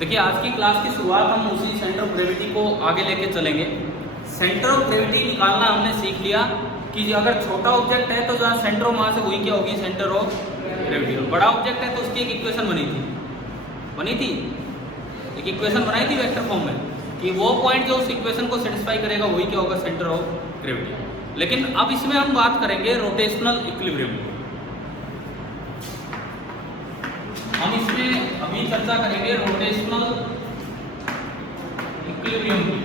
देखिए आज की क्लास की शुरुआत हम उसी सेंटर ऑफ ग्रेविटी को आगे लेके चलेंगे। सेंटर ऑफ ग्रेविटी निकालना हमने सीख लिया कि अगर छोटा ऑब्जेक्ट है तो जहाँ सेंटर ऑफ मास है वही क्या होगी, सेंटर ऑफ ग्रेविटी। और बड़ा ऑब्जेक्ट है तो उसकी एक इक्वेशन बनी थी एक इक्वेशन बनाई थी वेक्टर फॉर्म में कि वो पॉइंट जो उस इक्वेशन को सेटिस्फाई करेगा वही क्या होगा, सेंटर ऑफ ग्रेविटी। लेकिन अब इसमें हम बात करेंगे रोटेशनल इक्विलिब्रियम की। हम इसमें अभी चर्चा करेंगे रोटेशनल इक्विलिब्रियम की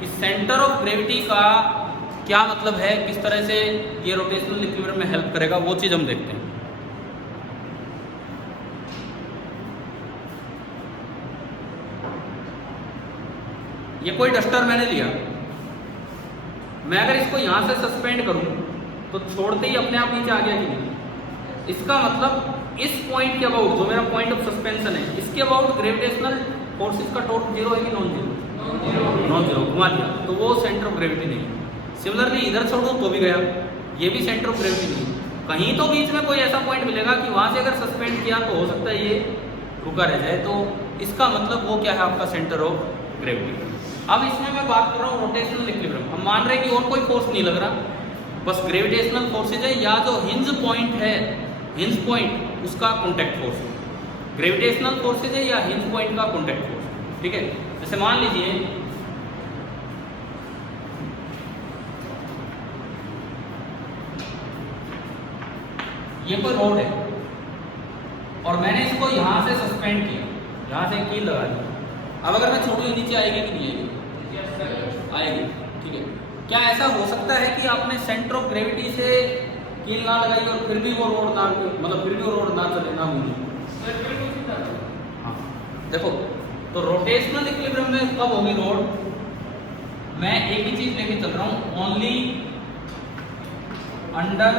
कि सेंटर ऑफ ग्रेविटी का क्या मतलब है, किस तरह से ये रोटेशनल इक्विलिब्रियम में हेल्प करेगा, वो चीज हम देखते हैं। ये कोई डस्टर मैंने लिया, मैं अगर इसको यहां से सस्पेंड करूं तो छोड़ते ही अपने आप नीचे आ गया कि नहीं। इसका मतलब इस पॉइंट के अबाउट, जो मेरा पॉइंट ऑफ सस्पेंशन है, इसके अबाउट ग्रेविटेशनल फोर्सेस का टोटल जीरो है कि नॉन जीरो? Non zero. घुमा दिया तो वो सेंटर ऑफ ग्रेविटी नहीं है। सिमिलरली इधर छोड़ दो तो भी गया, ये भी सेंटर ऑफ ग्रेविटी नहीं है। कहीं तो बीच में कोई ऐसा पॉइंट मिलेगा कि वहां से अगर सस्पेंड किया तो हो सकता है ये रुका रह जाए, तो इसका मतलब वो क्या है, आपका सेंटर ऑफ ग्रेविटी। अब इसमें मैं बात कर रहा हूँ रोटेशनल इक्विलिब्रियम। हम मान रहे हैं कि और कोई फोर्स नहीं लग रहा, बस ग्रेविटेशनल फोर्सेज है या जो हिंज पॉइंट है, हिंज पॉइंट उसका कॉन्टैक्ट फोर्स, ग्रेविटेशनल फोर्सेज है या हिंज पॉइंट का कॉन्टैक्ट फोर्स। ठीक है, जैसे मान लीजिए ये कोई रोड है और मैंने इसको यहां से सस्पेंड किया, यहां से कील लगा दी। अब अगर मैं छोड़ू नीचे आएगी कि नहीं आएगी? आएगी। ठीक है, क्या ऐसा हो सकता है कि आपने सेंटर ऑफ ग्रेविटी से कील ना लगाई और फिर भी वो रोड ना, मतलब फिर भी वो रोड ना चले, ना घूमे? हाँ, देखो तो रोटेशनल इक्विलिब्रियम में कब होगी रोड? मैं एक ही चीज लेके चल रहा हूं, ओनली अंडर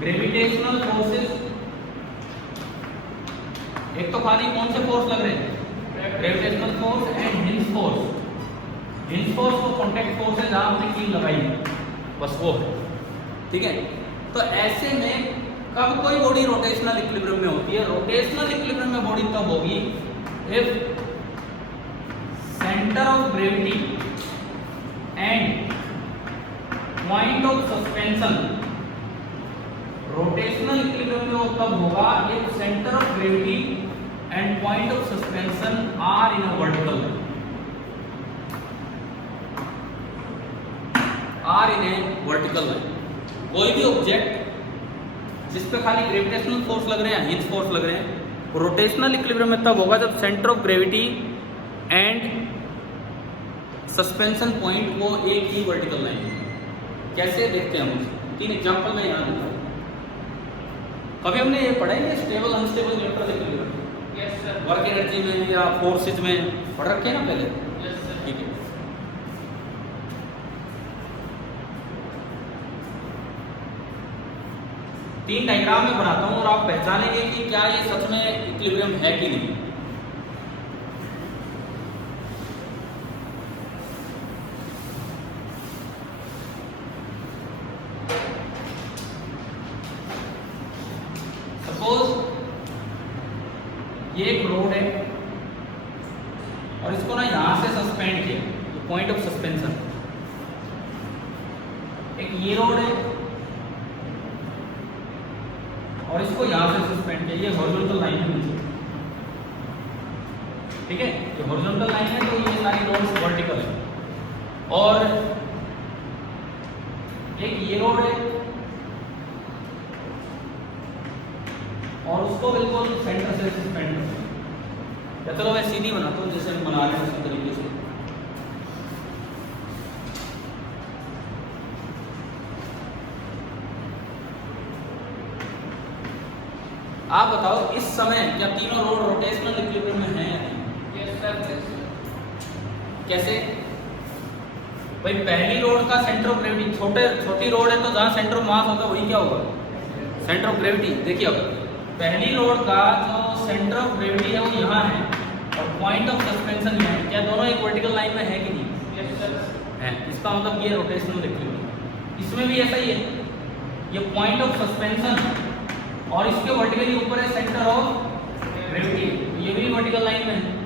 ग्रेविटेशनल फोर्सेस। एक तो खाली कौन से फोर्स लग रहे हैं, gravitational force and hinge force. Hinge force को कॉन्टैक्ट फोर्स है जहां हमने कील लगाई है, बस वो है। ठीक है, तो ऐसे में कब कोई बॉडी रोटेशनल इक्विलिब्रियम में होती है? रोटेशनल इक्विलिब्रियम में बॉडी तब होगी if centre of gravity and point of suspension. Rotational equilibrium में वो तब होगा if centre of gravity and point of suspension are in a vertical line, are in a vertical line. कोई भी object जिस पे खाली ग्रेविटेशनल फोर्स लग रहे हैं, हिंज फोर्स लग रहे हैं, रोटेशनल इक्विलिब्रियम में तब होगा जब centre of gravity and suspension point वो एक ही वर्टिकल लाइन है। कैसे देखते हैं हम? 3 एग्जांपल में यहाँ देता हूँ। कभी हमने ये पढ़ा है stable unstable neutral equilibrium? Yes sir. Work energy में या फोर्सेज में पढ़ रखे हैं ना पहले? Yes sir. ठीक है, तीन डायग्राम में बनाता हूं और आप पहचानेंगे कि क्या ये सच में इक्विलिब्रियम है कि नहीं। सपोज ये एक रोड है और इसको ना यहां से सस्पेंड किया, पॉइंट ऑफ सस्पेंशन। एक ये रोड है और इसको यहां से सस्पेंड किया, ये हॉरिजॉन्टल लाइन है नीचे। ठीक है, ये हॉरिजॉन्टल लाइन है तो ये सारी रोड्स वर्टिकल है। और एक ये रोड है और उसको बिल्कुल सेंटर से सस्पेंड करते हैं। या चलो मैं सीधी बनाता हूँ जैसे हम बना रहे हैं उसी तरीके से। आप बताओ इस समय क्या तीनों रोड रोटेशनल इक्विलिब्रियम में हैं या नहीं? Yes sir. कैसे? भाई पहली रोड का सेंटर ऑफ ग्रेविटी, छोटी रोड है तो जहां सेंटर ऑफ मास होगा वही क्या होगा, सेंटर ऑफ ग्रेविटी। देखिए अब पहली रोड का जो सेंटर ऑफ ग्रेविटी है वो यहाँ है और पॉइंट ऑफ सस्पेंशन यहाँ है। क्या दोनों एक वर्टिकल लाइन में है कि नहीं? यस सर है। इसका मतलब ये रोटेशनल इक्विलिब्रियम। इसमें भी ऐसा ही है, ये पॉइंट ऑफ सस्पेंशन और इसके वर्टिकली ऊपर है सेंटर ऑफ ग्रेविटी, ये भी वर्टिकल लाइन में है।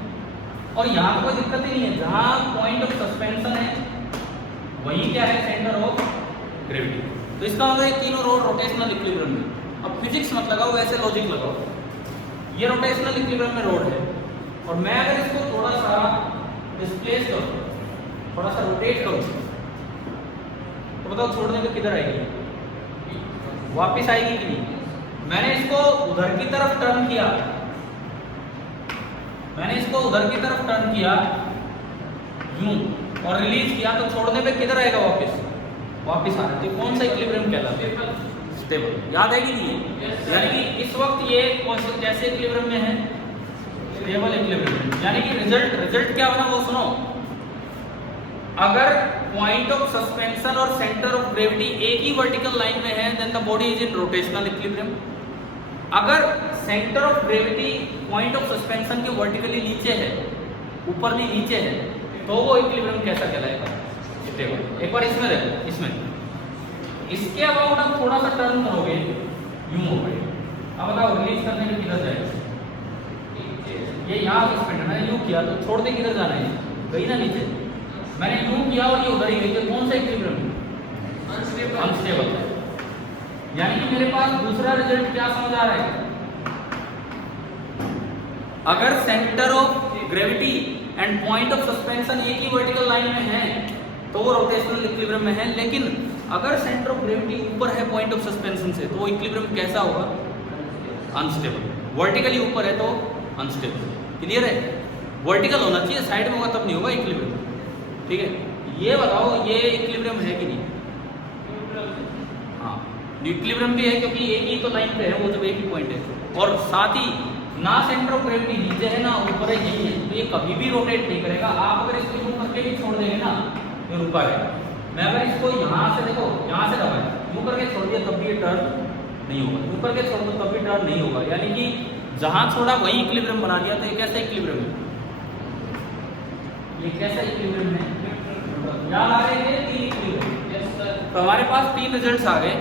और यहाँ कोई दिक्कत ही नहीं है, जहाँ पॉइंट ऑफ सस्पेंशन है वहीं क्या है, सेंटर ऑफ ग्रेविटी। तो इसका मतलब ये तीनों रोड रोटेशनल इक्विलिब्रियम में। अब फिजिक्स मत लगाओ, वैसे लॉजिक लगाओ। ये रोटेशनल इक्विलिब्रियम में रोड है और मैं अगर इसको थोड़ा सा डिस्प्लेस करूँ, थोड़ा सा रोटेट करूँ, तो बताओ छोड़ने पे किधर आएगी, वापस आएगी कि नहीं। मैंने इसको उधर की तरफ टर्न किया, मैंने इसको उधर की तरफ टर्न किया यूं और रिलीज किया, तो छोड़ने पे किधर आएगा, वापस आ रहा है। तो कौन सा इक्विलिब्रियम कहलाता है, स्टेबल। याद है कि नहीं, यानी कि इस वक्त ये कैसे इक्विलिब्रियम में है, स्टेबल इक्विलिब्रियम। यानी कि रिजल्ट क्या बना वो सुनो। अगर पॉइंट ऑफ सस्पेंशन और सेंटर ऑफ ग्रेविटी एक ही वर्टिकल लाइन में है, then the body is in rotational equilibrium. अगर centre of gravity point of suspension के वर्टिकली नीचे है, ऊपर नहीं नीचे है, तो वो इक्विलिब्रियम कैसा कहलाएगा, स्टेबल। एक बार इसमें देखो, इसमें इसके अबाउट आप थोड़ा सा टर्न करोगे, यूं हो गए। अब बताओ रिलीज करने में किधर जाएगा, ये यहाँ सस्पेंड है, मैंने यूं किया तो छोड़ दे किधर जाना है, गई ना नीचे। मैंने यूं किया और ये उधर ही गई, तो कौन सा इक्विलिब्रियम, अनस्टेबल। यानी कि मेरे पास दूसरा रिजल्ट क्या समझ आ रहा है, अगर centre of gravity and point of suspension एक ही वर्टिकल लाइन में है तो वो रोटेशनल इक्विलिब्रियम में है। लेकिन अगर सेंटर ऑफ ग्रेविटी ऊपर है पॉइंट ऑफ सस्पेंशन से, तो वो इक्विलिब्रियम कैसा होगा, अनस्टेबल। वर्टिकली ऊपर है तो अनस्टेबल। क्लियर है, वर्टिकल होना चाहिए, साइड में होगा तब नहीं होगा इक्विलिब्रियम। ठीक है, ये बताओ ये इक्विलिब्रियम है कि नहीं। हाँ, इक्विलिब्रियम भी है क्योंकि एक ही तो लाइन पे है, वो जब एक ही पॉइंट है। और साथ ही ना सेंटर ऑफ ग्रेविटी नीचे है ना ऊपर है, यही है, तो ये कभी भी रोटेट नहीं करेगा। आप अगर इसको यूं करके भी छोड़ देंगे ना, ये रुका रहेगा। मैं अगर इसको यहाँ से देखो, यहाँ से दबाए, यूं करके छोड़ दिया तब भी ये टर्न नहीं होगा, यूं करके छोड़ दो तब भी टर्न नहीं होगा। यानी कि जहाँ छोड़ा वही इक्विलिब्रियम बना लिया। तो ये कैसा इक्विलिब्रियम है, ये कैसा इक्विलिब्रियम है, याद आ रहे हैं तीन इक्विलिब्रियम। तो हमारे पास तीन रिजल्ट्स आ गए।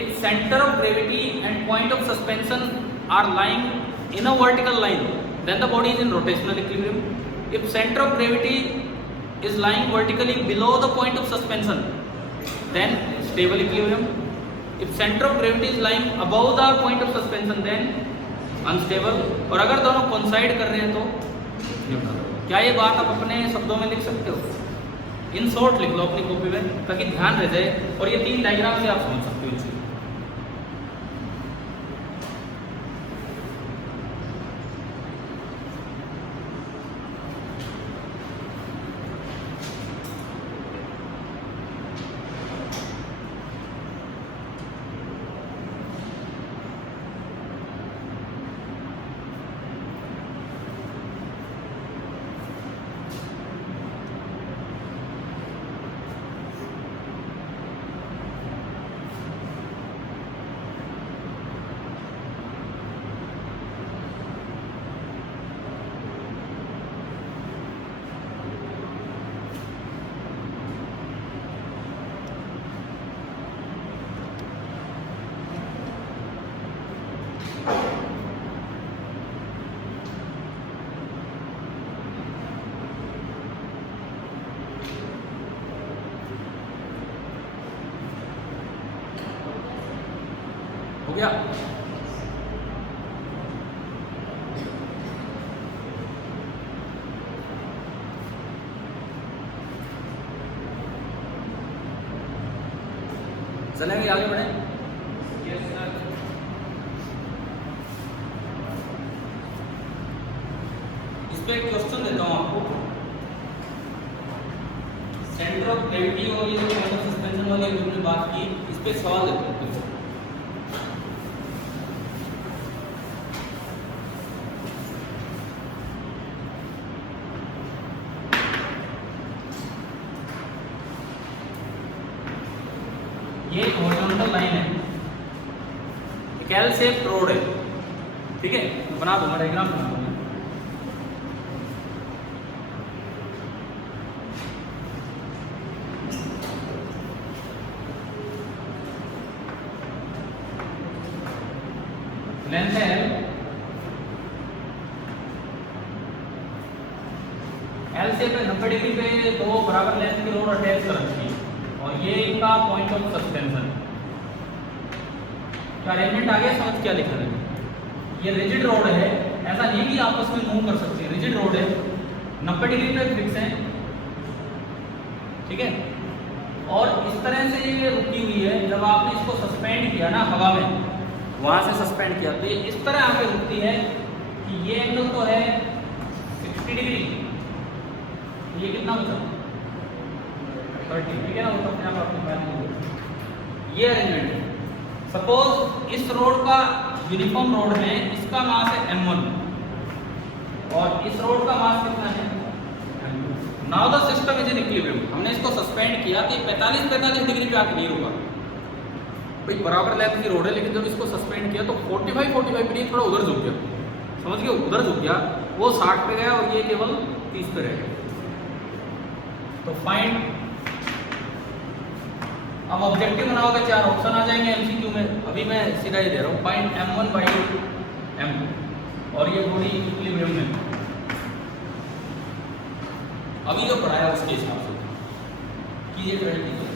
If centre of gravity and point of suspension are lying in a vertical line, then the body is in rotational equilibrium. If center of gravity is lying vertically below the point of suspension, then stable equilibrium. If center of gravity is lying above the point of suspension, then unstable. और अगर दोनों coincide कर रहे हैं तो neutral। क्या ये बात आप अपने शब्दों में लिख सकते हो, इन शॉर्ट लिख लो अपनी कॉपी में, ताकि ध्यान रह जाए और ये तीन डायग्राम से आप समझ सकते हो इसे। हो गया। चलेंगे आगे बढ़े। इस पे एक क्वेश्चन देता हूं आपको। सेंटर ऑफ ग्रेविटी और ये जो सस्पेंशन वाली हमने बात की, इस पे सवाल देता हूं। ये हॉरिजॉन्टल लाइन है, एक एल शेप रोड है, ठीक है, बना दूंगा डायग्राम बना दूंगा। लेंथ है एल से 90 डिग्री पे दो बराबर लेंथ की रोड अटैच कर रखी है और ये इनका पॉइंट ऑफ सस्पेंशन। क्या अरेंजमेंट आ गया, समझ क्या लिखा है? ये रिजिड रोड है, ऐसा नहीं कि आपस में मूव कर सकते, रिजिड रोड है, 90 डिग्री पे फिक्स है, ठीक है। और इस तरह से ये रुकी हुई है, जब आपने इसको सस्पेंड किया ना हवा में, वहां से सस्पेंड किया तो ये इस तरह आके रुकती है कि ये एंगल तो है 60 डिग्री, ये कितना बचा 30, ठीक है ना, वो तो अपने आप आपको वैल्यू। ये अरेंजमेंट है। सपोज इस रोड का यूनिफॉर्म रोड में इसका मास है m1 और इस रोड का मास कितना है m2। Now the system is in equilibrium. हमने इसको सस्पेंड किया कि 45 डिग्री पे आके नहीं रुका भाई, बराबर लेंथ की रोड है, लेकिन जब इसको सस्पेंड किया तो 45 पे नहीं, थोड़ा उधर झुक गया, समझ गए, उधर झुक गया, वो 60 पे गया और ये केवल 30 पे रह गया। तो फाइंड, अब ऑब्जेक्टिव बनाओगे 4 ऑप्शन आ जाएंगे एमसीक्यू में, अभी मैं सीधा ही दे रहा हूँ, फाइंड m1 बाई m2 और ये बॉडी इक्विलिब्रियम में अभी जो पढ़ाया उसके हिसाब से कीजिए, ट्राई कीजिए।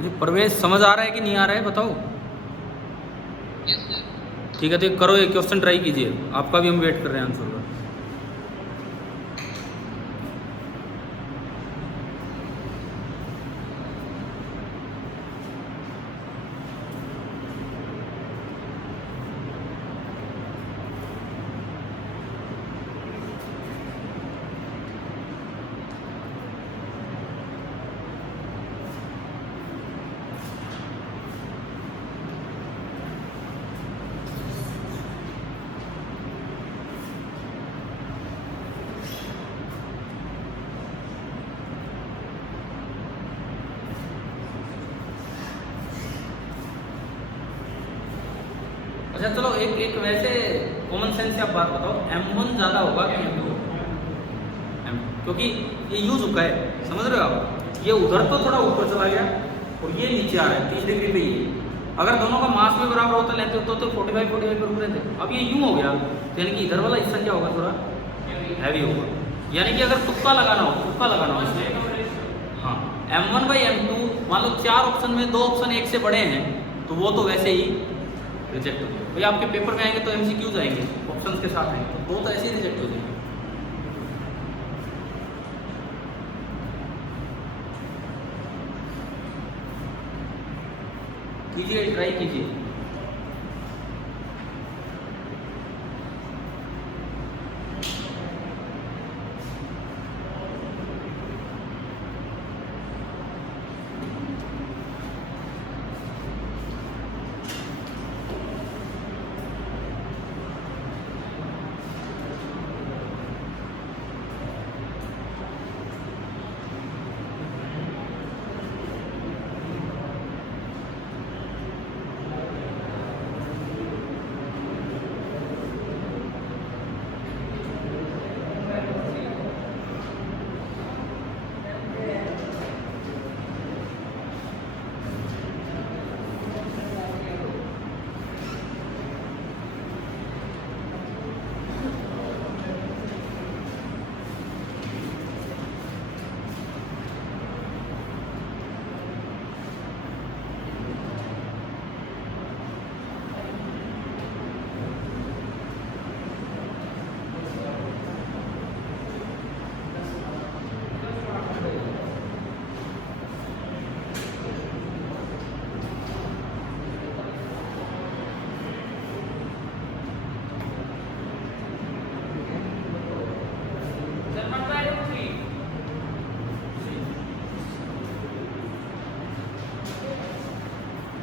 अरे प्रवेश समझ आ रहा है कि नहीं आ रहा है बताओ? ठीक है, तो करो, एक क्वेश्चन ट्राई कीजिए, आपका भी हम वेट कर रहे हैं आंसर का। अच्छा चलो, एक वैसे कॉमन सेंस से आप बात बताओ, m1 ज्यादा होगा कि m2? क्योंकि ये यूज हुआ है, समझ रहे हो आप, ये उधर तो थोड़ा ऊपर चला गया और ये नीचे आ रहा है 30 डिग्री पे। ये अगर दोनों का मास भी बराबर होता, लेंथ होता तो 45 पे रुक रहे थे, अब ये यूं हो गया, तो यानी कि इधर वाला हिस्सा क्या होगा, थोड़ा हैवी होगा। यानी कि अगर तुक्का लगाना हो इसमें, हाँ, m1 बाई m2, मान लो 4 ऑप्शन में 2 ऑप्शन एक से बड़े हैं तो वो तो वैसे ही रिजेक्ट हो गया। भाई आपके पेपर में आएंगे तो एमसीक्यूज आएंगे, ऑप्शंस के साथ आएंगे, तो वो तो ऐसे ही रिजेक्ट हो जाएंगे। कीजिए, ट्राई कीजिए।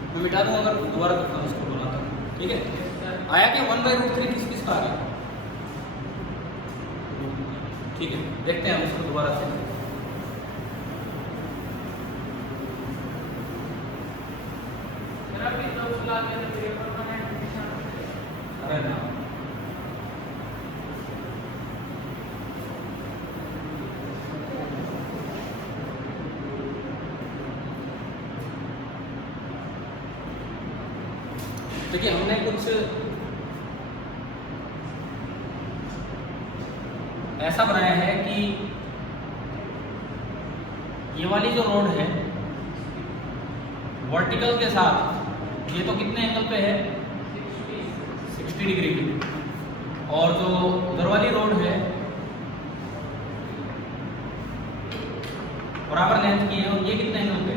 मैं मिटा दूँ अगर दोबारा करता हूँ उसको बनाता हूँ, ठीक है। आया कि 1/√3 किस किस का आ गया? ठीक है, देखते हैं हम इसको दोबारा से। अरे ना, देखिए हमने कुछ ऐसा बनाया है कि ये वाली जो रोड है वर्टिकल के साथ, ये तो कितने एंगल पे है? 60 डिग्री पे। और जो उधर वाली रोड है बराबर लेंथ की है, और ये कितने एंगल पे?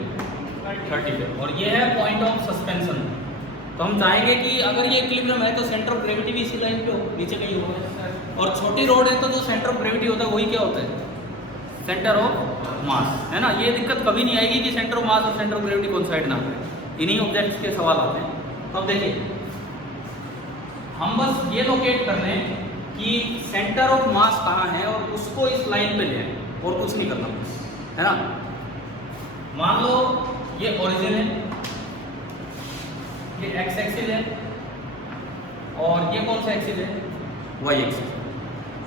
30 पे। और ये है पॉइंट ऑफ सस्पेंशन। तो हम चाहेंगे कि अगर ये इक्विलिब्रियम है तो सेंटर ऑफ ग्रेविटी भी इसी लाइन पे हो, नीचे कहीं हो। और छोटी रोड है तो जो सेंटर ऑफ ग्रेविटी होता है वही क्या होता है? सेंटर ऑफ मास, है ना। ये दिक्कत कभी नहीं आएगी कि सेंटर ऑफ मास और सेंटर ऑफ ग्रेविटी कौन साइड ना करें, इन्हीं ऑब्जेक्ट्स के सवाल आते हैं। अब देखिए हम बस ये लोकेट कर लें कि सेंटर ऑफ मास कहाँ है और उसको इस लाइन पे ले आए, और कुछ नहीं करना, है ना। मान लो ये ओरिजिन है, ये एक्स एक्सिस है, और ये कौन सा एक्सिस है? Y axis.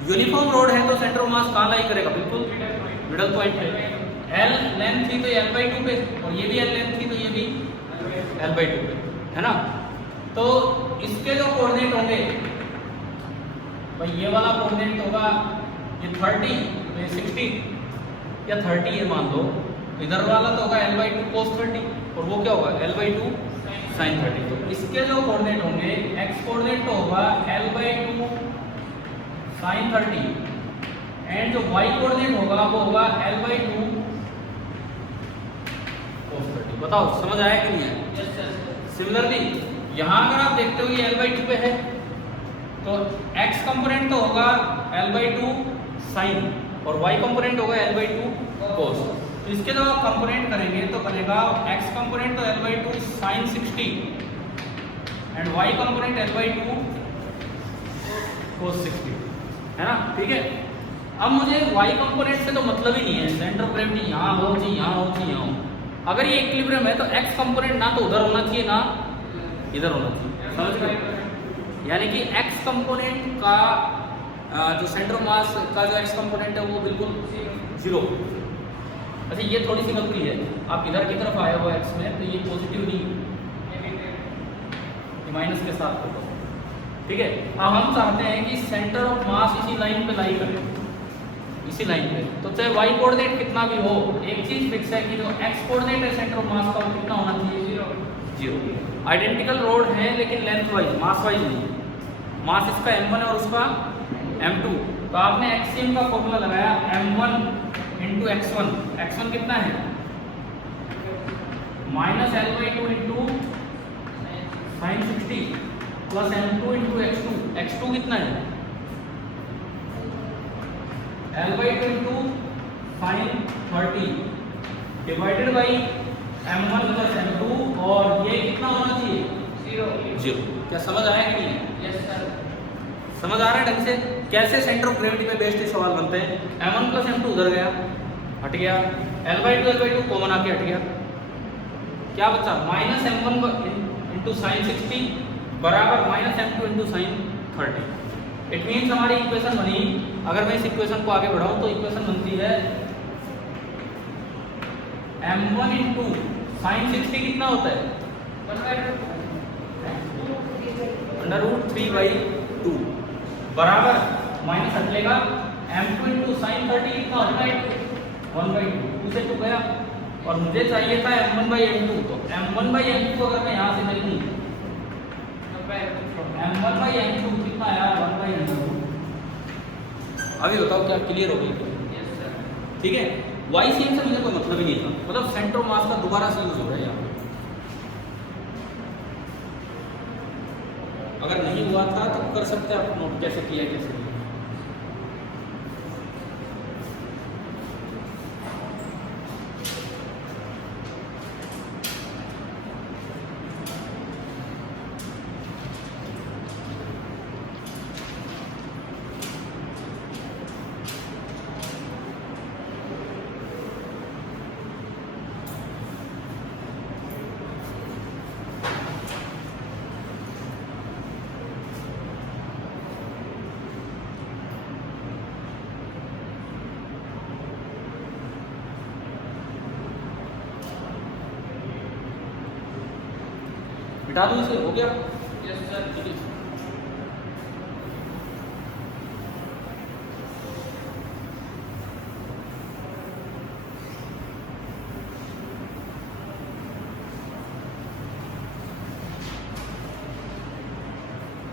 यूनिफॉर्म रोड है तो सेंटर ऑफ मास कहाँ लाई करेगा? बिल्कुल मिडल पॉइंट पे। एल लेंथ थी तो L/2 पे, और ये भी L लेंथ थी तो ये भी L/2 पे, है ना। तो इसके जो कोऑर्डिनेट होंगे भाई, ये वाला कोऑर्डिनेट होगा ये 30, ये 60 या 30 है मान लो। इधर वाला तो होगा L/2 cos 30, और वो क्या होगा? L/2 sin 30। तो इसके जो कोऑर्डिनेट होंगे, x कोऑर्डिनेट तो होगा L/2 sin 30, एंड जो y कोऑर्डिनेट होगा वो होगा L/2 cos 30। बताओ समझ आया कि नहीं आया? सिमिलरली यहाँ अगर आप देखते हो ये L/2 पे है तो x कंपोनेंट तो होगा L/2 sin, और y कंपोनेंट होगा L/2 cos। तो इसके जब आप कंपोनेंट करेंगे तो बनेगा x कंपोनेंट तो L/2 sin 60 and y component L/2 cos 60, है ना। ठीक है, अब मुझे y कंपोनेंट से तो मतलब ही नहीं है, सेंटर ऑफ ग्रेविटी यहाँ हो जी, यहाँ हो जी, यहाँ हो। अगर ये इक्विलिब्रियम है तो x कंपोनेंट ना तो उधर होना चाहिए ना इधर होना चाहिए, समझ गए? यानी कि x कंपोनेंट का जो सेंटर ऑफ मास का जो x कंपोनेंट है वो बिल्कुल 0। अच्छा ये थोड़ी सी गलती है, आप इधर की तरफ आए हो x में तो ये पॉजिटिव नहीं, ये माइनस के साथ होगा। ठीक है, अब हम चाहते हैं कि सेंटर ऑफ मास इसी लाइन पे लाई करें, इसी लाइन पे। तो चाहे y कोऑर्डिनेट कितना भी हो, एक चीज फिक्स है कि जो x कोऑर्डिनेट है सेंटर ऑफ मास का वो कितना होना चाहिए? 0। आइडेंटिकल रोड है लेकिन लेंथ वाइज, मास वाइज नहीं। मास इसका m1 है और उसका m2, तो आपने एक्सियम का फॉर्मूला लगाया m1 इंटू x1। x1 कितना है? Minus L/2 into sine 60 plus m2 into x2। x2 कितना है? L/2 into sine 30 divided by m1 plus m2, और ये कितना होना चाहिए? 0। क्या समझ आया कि नहीं? Yes sir. समझ आ रहा है ढंग से कैसे सेंटर ऑफ ग्रेविटी पे बेस्ड सवाल बनते हैं? m1 प्लस m2 उधर गया, हट गया, L/2 कॉमन आके हट गया, क्या बचा? माइनस m1 इंटू साइन 60 बराबर minus m2 into sine 30। It means हमारी इक्वेशन बनी, अगर मैं इस इक्वेशन को आगे बढ़ाऊं तो इक्वेशन बनती है m1 इंटू साइन 60 कितना होता है? √3/2 बराबर माइनस हट लेगा m2 इंटू साइन 30 कितना होता है? 1/2, 2 से 2 गया, और मुझे चाहिए था m1/m2। तो m1/m2 को अगर मैं यहाँ से लिख दूँ m1/m2 कितना आया? 1/m2। अभी बताओ क्या क्लियर हो गई? ठीक है, वाई सीम से मुझे कोई मतलब ही नहीं था, मतलब सेंटर ऑफ मास का दोबारा से यूज हो रहा है यहाँ पे। अगर नहीं हुआ था तो कर सकते हैं आप नोट, कैसे किया कैसे किया। मिटा दूँ इसे, हो गया। Yes sir. ठीक है।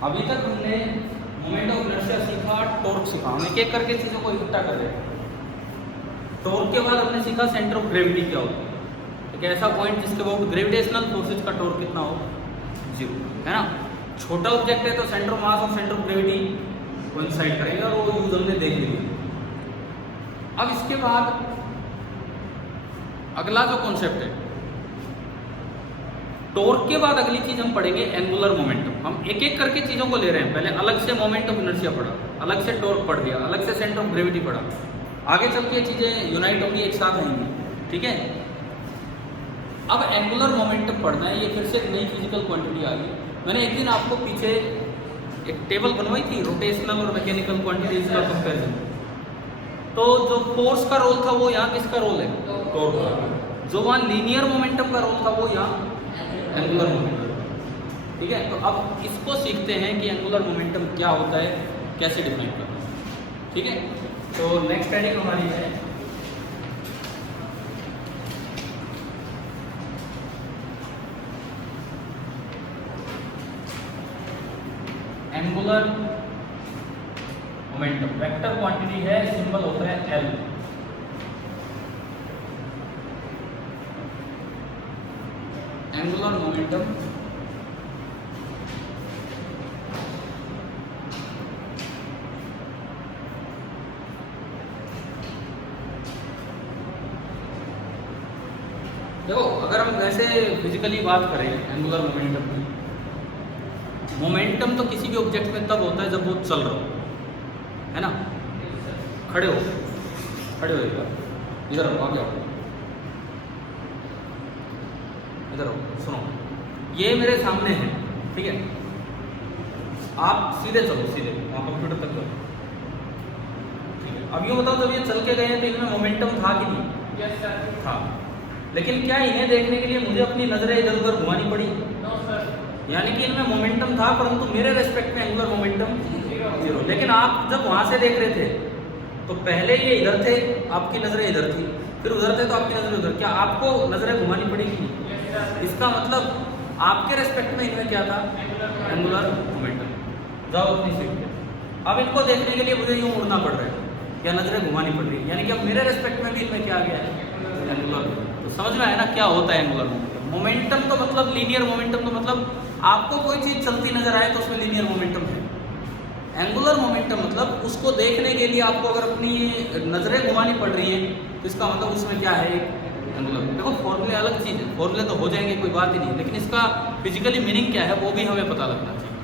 अभी तक हमने मोमेंट ऑफ इनर्शिया सीखा, टॉर्क सीखा, हम एक एक करके चीज़ों को इकट्ठा कर रहे हैं। टॉर्क के बाद हमने सीखा सेंटर ऑफ ग्रेविटी क्या होता है, एक ऐसा पॉइंट जिसके अबाउट ग्रेविटेशनल फोर्सेज का टॉर्क कितना हो, 0, है ना। छोटा ऑब्जेक्ट है तो सेंटर ऑफ मास और सेंटर ऑफ ग्रेविटी कोइंसाइड करेंगे और वो यूज हमने देख लिया। अब इसके बाद अगला जो कॉन्सेप्ट है, टॉर्क के बाद अगली चीज हम पढ़ेंगे एंगुलर मोमेंटम। हम एक एक करके चीजों को ले रहे हैं, पहले अलग से मोमेंट ऑफ इनर्शिया पढ़ा, अलग से टॉर्क पढ़ दिया, अलग से सेंटर ऑफ ग्रेविटी पढ़ा, आगे चल के चीजें यूनाइट होगी, एक साथ आएंगी, ठीक है। अब एंगुलर मोमेंटम पढ़ना है, ये फिर से एक नई फिजिकल क्वांटिटी आ गई। मैंने एक दिन आपको पीछे एक टेबल बनवाई थी, रोटेशनल और मैकेनिकल क्वांटिटीज का कंपेरिजन। तो जो फोर्स का रोल था वो यहाँ किसका रोल है, टॉर्क का। जो वहाँ लीनियर मोमेंटम का रोल था वो यहाँ एंगुलर मोमेंटम, ठीक है। तो अब इसको सीखते हैं कि एंगुलर मोमेंटम क्या होता है, कैसे डिफाइन करना है, ठीक है। तो नेक्स्ट हेडिंग हमारी है एंगुलर मोमेंटम। वेक्टर क्वांटिटी है, सिंबल होता है एल। एंगुलर मोमेंटम देखो, अगर हम वैसे फिजिकली बात करें एंगुलर मोमेंटम की, मोमेंटम तो किसी भी ऑब्जेक्ट में तब होता है जब वो चल रहा हो, है ना। खड़े हो, खड़े हो, इधर आओ, आगे आओ, इधर आओ, सुनो, ये मेरे सामने है, ठीक है। आप सीधे चलो, सीधे वहाँ कंप्यूटर तक चलो, ठीक है। अब ये बताओ, जब ये चल के गए हैं तो इनमें मोमेंटम था कि नहीं? Yes sir. था। लेकिन क्या इन्हें देखने के लिए मुझे अपनी नजरें इधर उधर घुमानी पड़ी? No sir. यानी कि इनमें मोमेंटम था, परंतु मेरे रेस्पेक्ट में एंगुलर मोमेंटम 0। लेकिन आप जब वहां से देख रहे थे तो पहले ये इधर थे, आपकी नजरें इधर थी, फिर उधर थे तो आपकी नजरें उधर। क्या आपको नजरें घुमानी पड़ेगी? इसका मतलब आपके रेस्पेक्ट में इनमें क्या था, एंगुलर मोमेंटम। जाओ अपनी सीट पे। अब इनको देखने के लिए मुझे यूं उड़ना पड़ रहा है या नजरें घुमानी पड़ रही है, यानी कि अब मेरे रेस्पेक्ट में भी इनमें क्या आ गया है, एंगुलर। तो समझ में आया ना क्या होता है एंगुलर मोमेंटम। मोमेंटम तो मतलब लीनियर मोमेंटम, तो मतलब आपको कोई चीज चलती नजर आए तो उसमें लीनियर मोमेंटम है। एंगुलर मोमेंटम मतलब उसको देखने के लिए आपको अगर अपनी नजरें घुमानी पड़ रही है तो इसका मतलब उसमें क्या है, एंगुलर। देखो फॉर्मूले अलग चीज़ है, फॉर्मूले तो हो जाएंगे, कोई बात ही नहीं, लेकिन इसका फिजिकली मीनिंग क्या है वो भी हमें पता लगना चाहिए।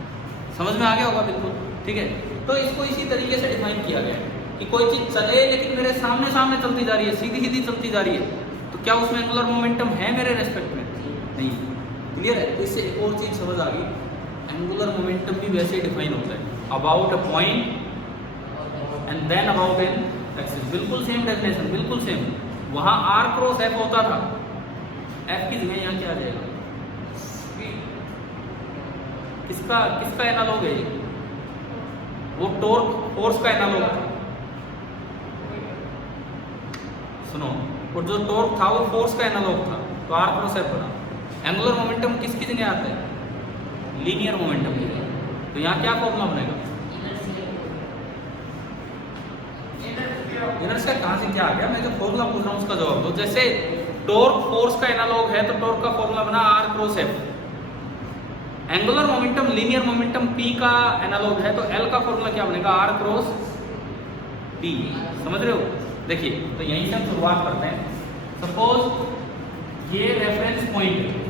समझ में आ गया होगा बिल्कुल, ठीक है। तो इसको इसी तरीके से डिफाइन किया गया है कि कोई चीज़ चले लेकिन मेरे सामने सामने चलती जा रही है, सीधी सीधी चलती जा रही है, तो क्या उसमें एंगुलर मोमेंटम है मेरे रेस्पेक्ट में? नहीं। क्लियर है? तो इससे एक और चीज़ समझ आ गई, एंगुलर मोमेंटम भी वैसे ही डिफाइन होता है, about a point and then about an axis. बिल्कुल सेम डेफिनेशन, बिल्कुल सेम। वहाँ आर क्रॉस एफ होता था, एफ की जगह यहाँ क्या आ जाएगा, किसका किसका एनालॉग है ये? वो टॉर्क फोर्स का एनालॉग था। सुनो, और जो टॉर्क था वो फोर्स का एनालॉग था, तो आर क्रॉस एफ बना। एंगुलर मोमेंटम किसकी जगह आता है, लीनियर मोमेंटम की जगह। तो यहाँ क्या फॉर्मूला बनेगा, इनर्शिया कहाँ से क्या आ गया, मैं जो फॉर्मूला पूछ रहा हूँ उसका जवाब दो। जैसे टॉर्क फोर्स का एनालॉग है तो टॉर्क का फॉर्मूला बना R cross F. Angular momentum linear momentum P का एनालॉग है तो एल का फॉर्मूला क्या बनेगा, आर क्रॉस पी। समझ रहे हो? देखिए, तो यहीं से हम शुरुआत करते हैं। सपोज ये रेफरेंस पॉइंट है,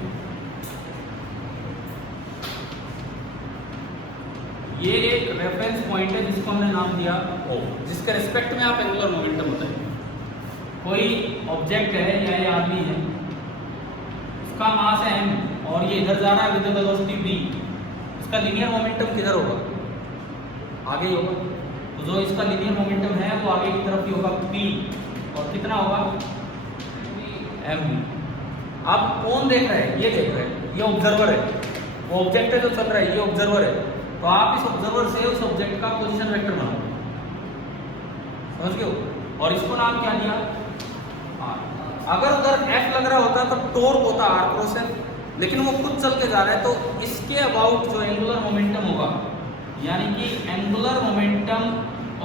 ये एक रेफरेंस पॉइंट है जिसको हमने नाम दिया O, जिसके रेस्पेक्ट में आप एंगुलर मोमेंटम बताएंगे। कोई ऑब्जेक्ट है या ये आदमी है, इसका मास है m और ये इधर जा रहा है विद वेलोसिटी v, इसका लीनियर मोमेंटम किधर होगा, आगे ही होगा। तो जो इसका लीनियर मोमेंटम है वो आगे की तरफ ही होगा p, और कितना होगा, m। अब कौन देख रहा है, ये देख रहा है, ये ऑब्जर्वर है, वो ऑब्जेक्ट है जो चल रहा है, ये ऑब्जर्वर है, तो आप इस ऑब्जर्वर से उस ऑब्जेक्ट का पोजीशन वेक्टर बनाओ, समझ गए हो। और इसको नाम क्या दिया, आर। अगर उधर एफ लग रहा होता तो टॉर्क होता आर क्रॉस एफ, लेकिन वो खुद चल के जा रहा है, तो इसके अबाउट जो एंगुलर मोमेंटम होगा, यानी कि एंगुलर मोमेंटम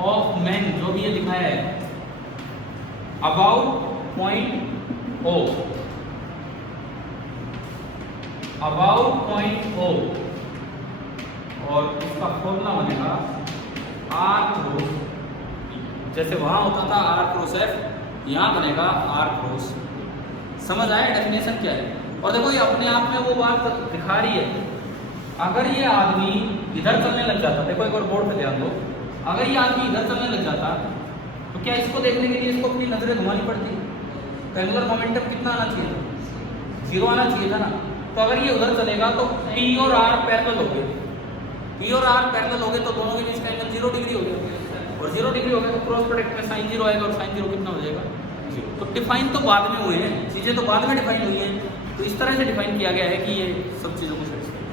ऑफ मैन जो भी ये दिखाया है about point O, about point O, और इसका फॉर्मूला बनेगा आर क्रॉस, जैसे वहां होता था आर क्रॉस एफ, यहां बनेगा आर क्रॉस। समझ आया डेफिनेशन क्या है। और देखो ये अपने आप में वो बात दिखा रही है, अगर ये आदमी इधर चलने लग जाता, देखो एक बार बोर्ड पे ध्यान दो, अगर ये आदमी इधर चलने लग जाता तो क्या इसको देखने के लिए इसको अपनी नजरें घुमानी पड़ती, तो एंगुलर मोमेंटम कितना आना चाहिए था, 0 आना चाहिए था ना। तो अगर ये उधर चलेगा तो P और R पैरेलल हो गए, P और R पैरेलल हो गए तो दोनों के बीच का एंगल 0 डिग्री हो गया, और 0 डिग्री हो गया तो क्रॉस प्रोडक्ट में sin 0 आएगा, और sin 0 कितना हो जाएगा 0। तो डिफाइन तो बाद में हुए हैं, चीजें तो बाद में डिफाइन हुई हैं, तो इस तरह से डिफाइन किया गया है कि ये सब चीजों को सेटिस्फाई।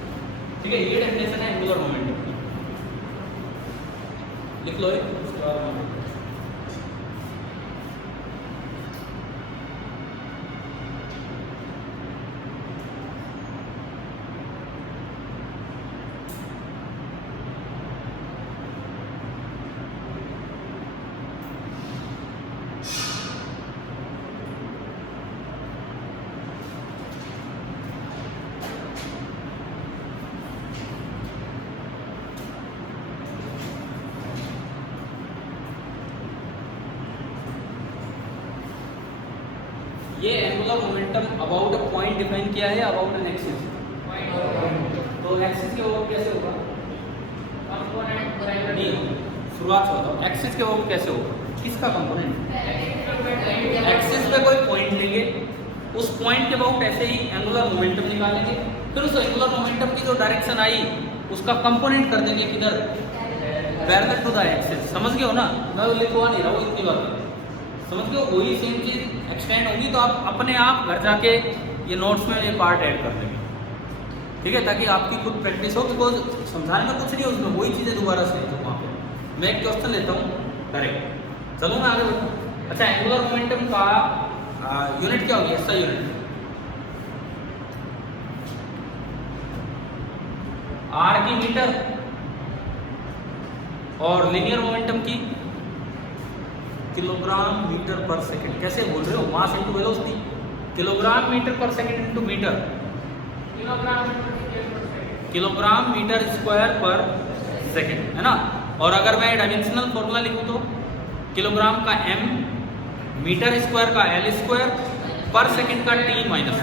ठीक है, ये डेफिनेशन है एंगुलर मोमेंटम की, लिख लो एक। ये angular momentum about a point define किया है, अबाउट एन एक्सिस। तो एक्सिस के ओवर कैसे होगा, नहीं शुरुआत से बताओ, एक्सिस के ओवर कैसे होगा, किसका कंपोनेंट, एक्सिस पे कोई पॉइंट लेंगे, उस पॉइंट के अबाउट ऐसे ही एंगुलर मोमेंटम निकालेंगे, फिर उस एंगुलर मोमेंटम की जो डायरेक्शन आई उसका कंपोनेंट कर देंगे किधर, पैरेलल टू द एक्सिस। समझ गए हो ना, मैं लिखवा नहीं रहा हूँ इतनी बार, समझ गए, वही सेम चीज एक्सटेंड होगी, तो आप अपने आप घर जाके ये नोट्स में ये पार्ट ऐड कर देंगे, ठीक है, ताकि आपकी खुद प्रैक्टिस हो, बिकॉज समझाने में कुछ नहीं है उसमें, वही चीज़ें दोबारा से वहाँ पे मैं एक क्वेश्चन लेता हूँ डायरेक्ट, चलो मैं आगे बढ़ूँ। अच्छा, एंगुलर मोमेंटम का यूनिट क्या होगी, ऐसा यूनिट आर की मीटर, और लिनियर मोमेंटम की किलोग्राम मीटर पर सेकंड। कैसे बोल रहे हो, mass into velocity, kilogram metre per second into metre, kilogram metre square per second, है ना। और अगर मैं डायमेंशनल फॉर्मूला लिखूं तो किलोग्राम का m, मीटर स्क्वायर का l स्क्वायर, पर सेकंड का t माइनस।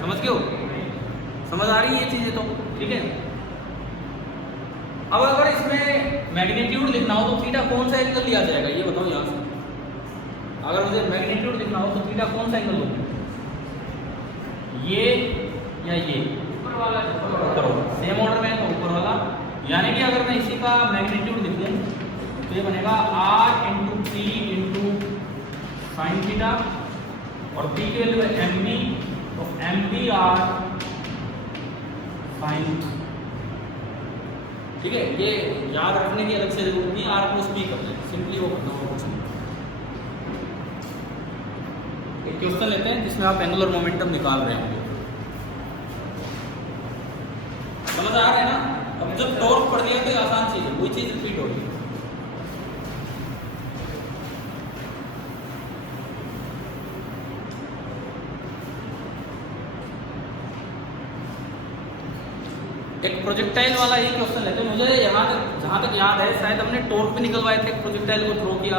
समझ गए हो, समझ आ रही है ये चीजें तो, ठीक है। अब अगर इसमें मैग्नीट्यूड लिखना हो तो थीटा कौन सा एंगल लिया जाएगा, ये बताओ यहाँ से। अगर मुझे मैग्नीट्यूड लिखना हो तो थीटा कौन सा एंगल होगा, ये या ये, ऊपर वाला, करो सेम ऑर्डर में तो ऊपर वाला, यानी कि अगर मैं इसी का मैग्नीट्यूड लिखूं तो ये बनेगा r into T into sine theta, और t की वैल्यू है mb, तो mb r साइन, ठीक है। ये याद रखने की अलग से जरूरत नहीं, r प्लस b कर लें, सिंपली वो करना होगा कुछ। एक क्वेश्चन लेते हैं जिसमें आप एंगुलर मोमेंटम निकाल रहे होंगे, समझ आ रहा है ना। अब जब टॉर्क पढ़ लिया तो आसान चीज है, वही चीज रिपीट होगी। एक प्रोजेक्टाइल वाला ही क्वेश्चन लेते हैं। मुझे यहाँ तक जहाँ तक याद है शायद हमने टॉर्क पे निकलवाए थे, प्रोजेक्टाइल को थ्रो किया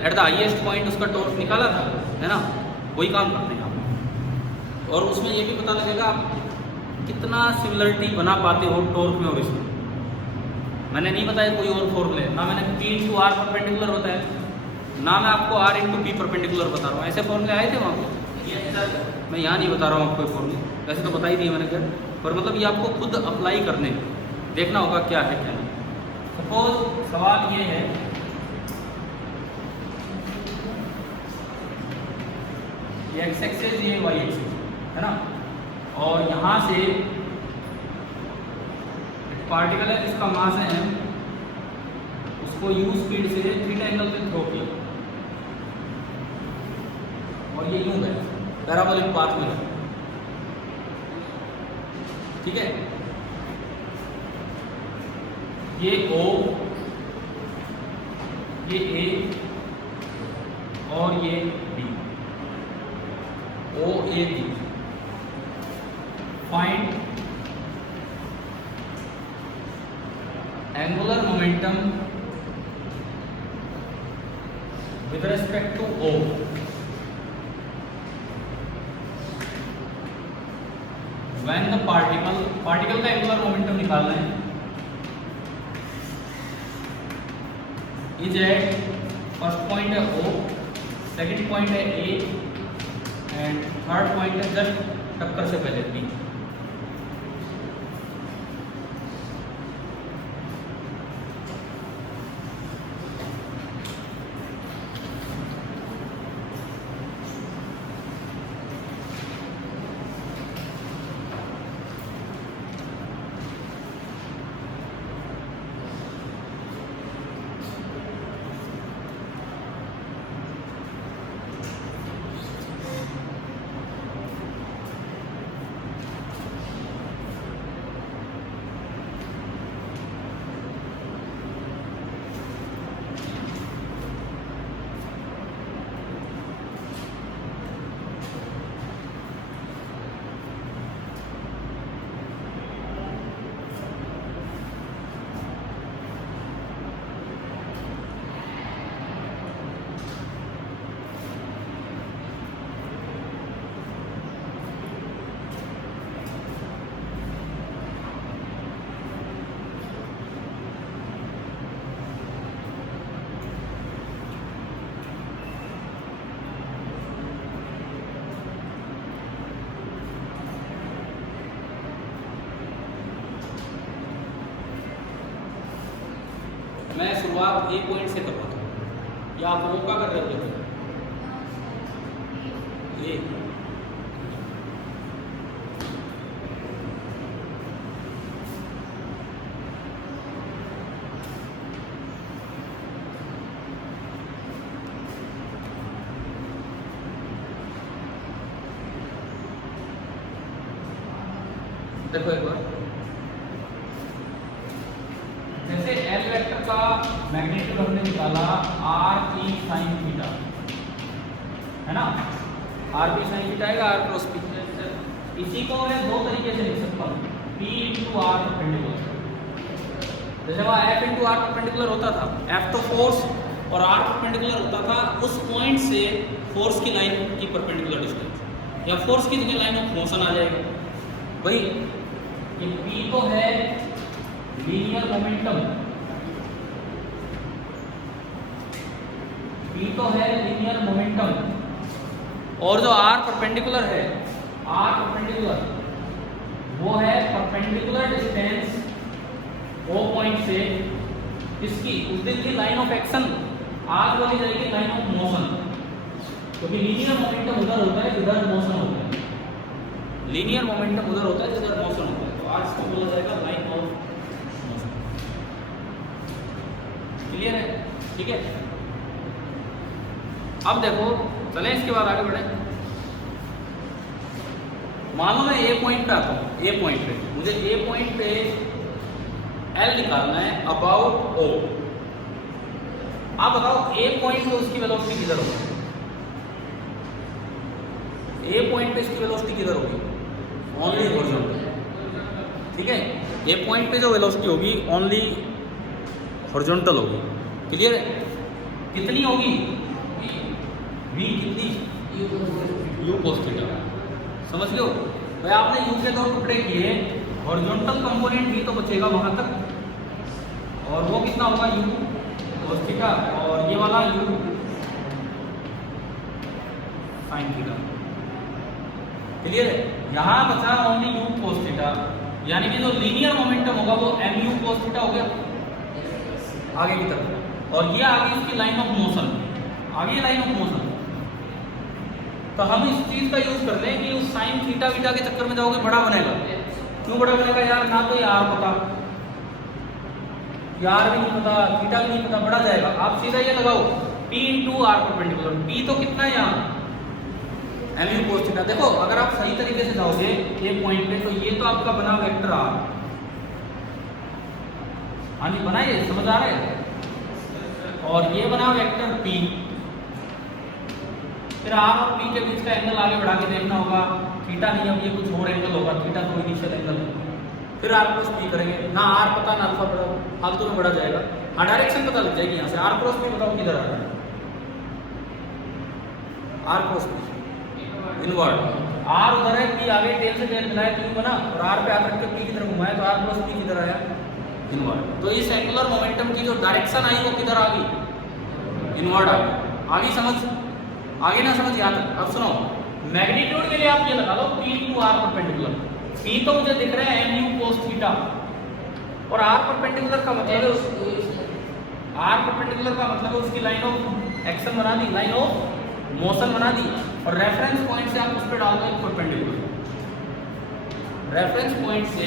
एट द हाईएस्ट पॉइंट, उसका टॉर्क निकाला था, है ना। वही काम करते हैं आप, और उसमें ये भी पता लगेगा आप कितना सिमिलरिटी बना पाते हो टॉर्क में और इसमें। मैंने नहीं बताया कोई और फॉर्मूले, ना मैंने P इंटू आर परपेंडिकुलर बताया, ना मैं आपको R इंटू पी परपेंडिकुलर बता रहा हूँ। ऐसे फॉर्मूले आए थे वहाँ पे, मैं यहाँ नहीं बता रहा हूँ आपको फॉर्मूले, वैसे तो बता ही दिए मैंने क्या, पर मतलब ये आपको खुद अप्लाई करने, देखना होगा क्या है क्या नहीं। सपोज सवाल ये है, ये x एक्सिस, ये y एक्सिस, है ना, और यहाँ से पार्टिकल है जिसका मास है m, उसको u स्पीड से थीटा एंगल पे थ्रो किया और ये यूं गया पैराबोलिक पाथ में, ठीक है। ये O, ये A और ये B, O A B। Find angular momentum with respect to O। When the particle का एंगुलर मोमेंटम निकालना है इज एट फर्स्ट पॉइंट है O, सेकंड पॉइंट है A एंड थर्ड पॉइंट है जस्ट टक्कर से पहले B। मैं शुरुआत A पॉइंट से करवाता हूँ या आप लोग क्या कर रहे हो? A देखो एक बार, जैसे L वेक्टर का मैग्नीट्यूड हमने निकाला r p sin थीटा, है ना। r p sin थीटा आएगा r क्रॉस p। इसी को मैं दो तरीके से लिख सकता हूँ, p इंटू r परपेंडिकुलर। जैसे वहाँ f इंटू r परपेंडिकुलर होता था, f तो फोर्स और r परपेंडिकुलर होता था उस पॉइंट से फोर्स की लाइन की परपेंडिकुलर डिस्टेंस, या फोर्स की जगह लाइन ऑफ मोशन आ जाएगा। वही ये p तो है लीनियर मोमेंटम, p तो है लीनियर मोमेंटम, और जो r परपेंडिकुलर है, r परपेंडिकुलर वो है परपेंडिकुलर डिस्टेंस O पॉइंट से इसकी उस दिन की लाइन ऑफ एक्शन r बोली जाएगी लाइन ऑफ मोशन, क्योंकि लीनियर मोमेंटम उधर होता है जिधर मोशन होता है, लीनियर मोमेंटम उधर होता है जिधर मोशन होता है, तो आज इसको बोला जाएगा लाइन ऑफ मोशन। क्लियर है? ठीक है। अब देखो, चले इसके बाद आगे बढ़े। मानो मैं A पॉइंट पे आता हूँ, A पॉइंट पे मुझे A पॉइंट पे L निकालना है अबाउट O। आप बताओ A पॉइंट पे उसकी वेलोसिटी किधर होगी? A पॉइंट पे इसकी वेलोसिटी किधर होगी? ओनली हॉरिजॉन्टल, ठीक है। A पॉइंट पे जो वेलोसिटी होगी ओनली हॉरिजॉन्टल होगी। क्लियर है? कितनी होगी? v कितनी? u cos theta. समझ लो भाई, आपने u के दो टुकड़े किए, हॉरिजॉन्टल कंपोनेंट v तो बचेगा वहां तक, और वो कितना होगा? u cos थीटा, और ये वाला u sin थीटा। क्लियर है? यहाँ बचा ओनली u cos थीटा, यानी कि जो लीनियर मोमेंटम होगा वो mu cos थीटा हो गया आगे की तरफ, और ये आगे इसकी लाइन ऑफ मोशन, आगे लाइन ऑफ मोशन। तो हम इस चीज का यूज कर लें कि उस साइन थीटा वीटा के चक्कर में जाओगे बड़ा बनेगा। क्यों बड़ा बनेगा यार? ना तो ये r पता, आर भी नहीं पता, थीटा भी नहीं पता, बढ़ा जाएगा। आप सीधा ये लगाओ P into R perpendicular. P तो कितना है यहाँ एम यू कोस थीटा। देखो अगर आप सही तरीके से जाओगे ये पॉइंट पे, तो ये तो आपका बना वेक्टर आर। हाँ जी बना, ये समझ आ रहा है। और ये बना वेक्टर P। फिर आर और P के बीच का एंगल आगे बढ़ा के देखना होगा। थीटा नहीं, अब ये कुछ और एंगल होगा, थीटा तो इनिशियल एंगल है। फिर आर क्रॉस P करेंगे, ना आर पता ना अल्फा पता, फालतू में बढ़ा जाएगा। हाँ डायरेक्शन पता लग जाएगी यहाँ से। आर क्रॉस P बताओ किधर आ रहा है, R cross P inward. R उधर है, P आगे टेल से टेल मिलाया क्यों बना, और आर पे हाथ रख के P की तरफ घुमाया तो आर क्रॉस P किधर आया, इनवर्ड। तो इस एंगुलर मोमेंटम की जो डायरेक्शन आई वो किधर आ गई, इनवर्ड आ गई। आगे समझ, आगे ना समझ यहाँ तक। अब सुनो, मैग्नीट्यूड के लिए आप ये लगा लो P into R perpendicular. P तो मुझे दिख रहा है mu cos थीटा, और आर परपेंडिकुलर का मतलब है, आर परपेंडिकुलर का मतलब है उसकी लाइन ऑफ एक्शन बना दी, लाइन ऑफ मोशन बना दी, और रेफरेंस पॉइंट से आप उस पर डाल दो एक परपेंडिकुलर। रेफरेंस पॉइंट से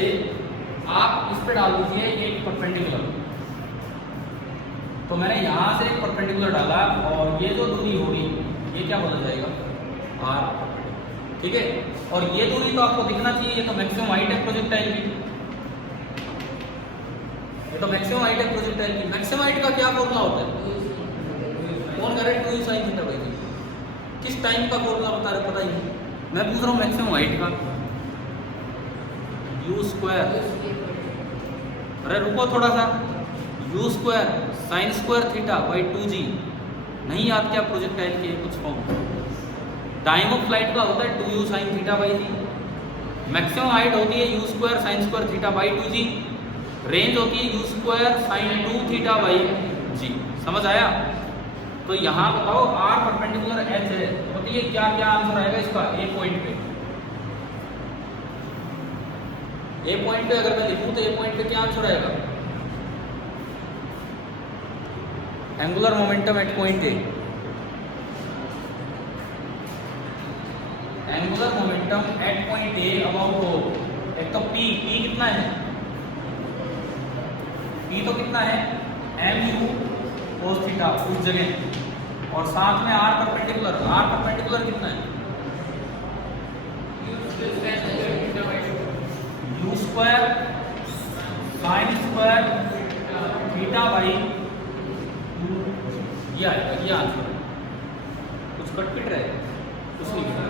आप इस पे डाल दीजिए एक परपेंडिकुलर। तो मैंने यहां से एक परपेंडिकुलर डाला, और ये जो दूरी होगी ये क्या बोला जाएगा, आर। ठीक है, और ये दूरी तो आपको दिखना चाहिए, ये तो मैक्सिमम हाइट है प्रोजेक्टाइल की, ये तो मैक्सिमम हाइट है प्रोजेक्टाइल की। मैक्सिमम हाइट का क्या फॉर्मूला होता है, कौन करे, 2u sin थीटा बाई। किस टाइम का फॉर्मूला बता रहे, पता ही नहीं। मैं पूछ रहा हूँ मैक्सिमम हाइट का, u स्क्वायर, अरे रुको थोड़ा सा, u square sine square theta by 2g। नहीं याद क्या प्रोजेक्टाइल के कुछ फॉर्म, टाइम ऑफ फ्लाइट का होता है 2u sin theta by g. Maximum height होती है u square sine square theta by 2g। Range होती है u square sine 2 theta by g. समझ आया। तो यहाँ बताओ r परपेंडिकुलर h है, बताइए क्या क्या आंसर आएगा इसका। ए पॉइंट पे, ए पॉइंट पे अगर मैं लिखूं तो ए पॉइंट पे क्या आंसर आएगा, angular momentum at point A. Angular momentum at point A about हो, एक तो P कितना है, P तो कितना है mu cos थीटा उस जगह, और साथ में r परपेंडिकुलर, r परपेंडिकुलर कितना है, u square sine square theta by, ये आंसर है। कुछ कट पिट रहे, कुछ नहीं बता।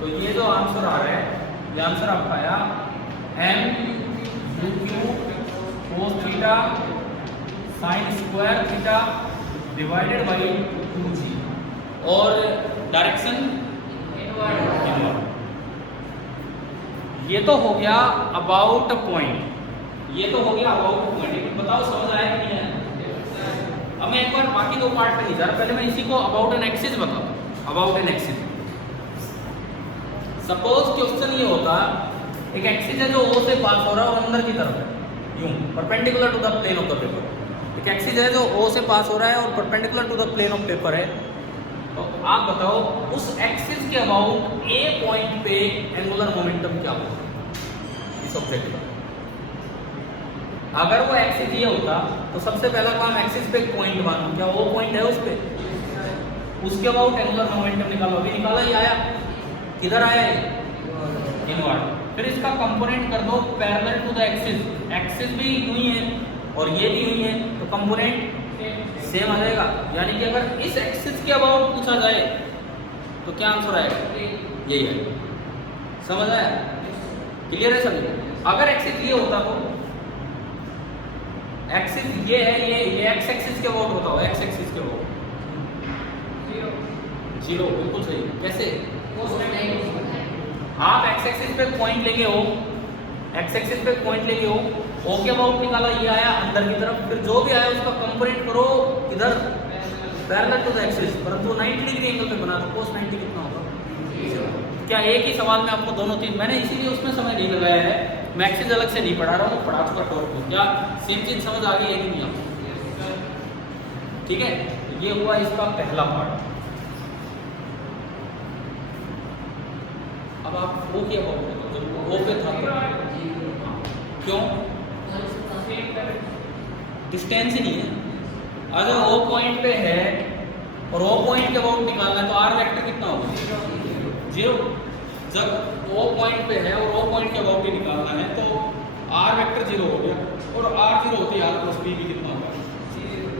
तो ये जो आंसर आ रहा है, ये आंसर आपका आया mu cos theta sine square theta divided by 2g, और डायरेक्शन इनवर्ड। ये तो हो गया अबाउट पॉइंट, ये तो हो गया अबाउट पॉइंट। बताओ समझ आया कि नहीं है। अब मैं एक बार बाकी दो पार्ट पे नहीं जा रहा, पहले मैं इसी को अबाउट एन एक्सिस बताता। About an axis, suppose question ये होता, एक एक्सिस है जो O से पास हो रहा है और अंदर की तरफ है, यूं perpendicular to the plane of the paper. एक एक्सिस है जो O से पास हो रहा है और perpendicular to the plane of paper है। तो आप बताओ उस एक्सिस के अबाउट ए पॉइंट पे एंगुलर मोमेंटम क्या होगा इस ऑब्जेक्ट का। अगर वो एक्सिस ये होता तो सबसे पहला काम एक्सिस पे एक पॉइंट मानो, क्या वो पॉइंट है उस पे, उसके अबाउट एंगुलर मोमेंटम निकालो। अभी निकाला ही आया, किधर आया है, इनवर्ड। फिर इसका कंपोनेंट कर दो parallel to the axis, axis भी हुई है और ये भी हुई है, तो कंपोनेंट सेम आ जाएगा। यानी कि अगर इस एक्सिस के अबाउट पूछा जाए तो क्या आंसर आएगा, यही है। समझ आया, क्लियर है सभी। अगर एक्सिस ये होता तो एक्सिस ये है, ये एक्स एक्सिस के अबाउट होता हो, एक्स एक्सिस के अबाउट जीरो, बिल्कुल सही। कैसे, आप एक्स एक्सिस पे पॉइंट लेके हो, एक्स एक्सिस पे पॉइंट लेके हो, ओ के अबाउट निकाला, ये आया अंदर की तरफ, फिर जो भी आया उसका कंपोनेंट करो इधर पैरेलल टू द एक्सिस, परंतु 90 डिग्री एंगल पे बना तो cos 90 कितना होगा। क्या एक ही सवाल में आपको दोनों तीन, मैंने इसीलिए उसमें समय नहीं लगाया है, मैं एक्सिस अलग से नहीं पढ़ा रहा हूँ, पढ़ा चुका टॉप को। क्या सेम चीज समझ आ गई है कि नहीं आपको, ठीक है। ये हुआ इसका पहला पार्ट। अब आप O के अबाउट देखो, जब O पे था तो क्यों, डिस्टेंस ही नहीं है। अगर O पॉइंट पे है और O पॉइंट के अबाउट निकालना है तो R वेक्टर कितना होगा? 0। जब O पॉइंट पे है और O पॉइंट के अबाउट ही निकालना है तो R वेक्टर 0 हो गया, और R 0 होती है R प्लस B भी कितना होगा? 0।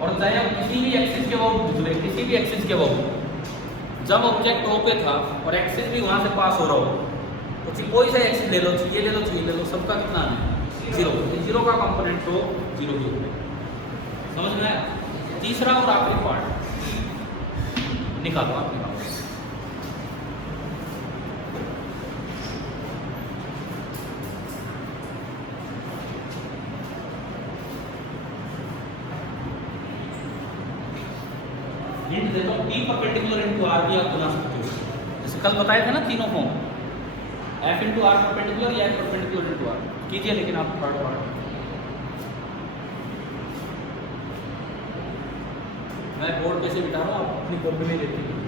और चाहे हम किसी भी एक्सिस के अबाउट गुजरे, किसी भी एक्सिस के अबाउट, जब ऑब्जेक्ट O पे था और एक्सिस भी वहां से पास हो रहा हो तो फिर कोई सा एक्सिस ले लो, ये ले लो, ये ले लो, सबका कितना है? 0। 0 का कंपोनेंट तो 0 ही होगा। समझ में आया? तीसरा और आखिरी पार्ट निकालो आपके पास। हिंट देता हूं, P परपेंडिकुलर इनटू R भी आप बना सकते हो। जैसे कल बताए थे ना तीनों form, F into R perpendicular या F परपेंडिकुलर इनटू R कीजिए, लेकिन आप पार्ट मैं बोर्ड पे से बिठा रहा हूँ, आप अपनी कॉपी में देखिए।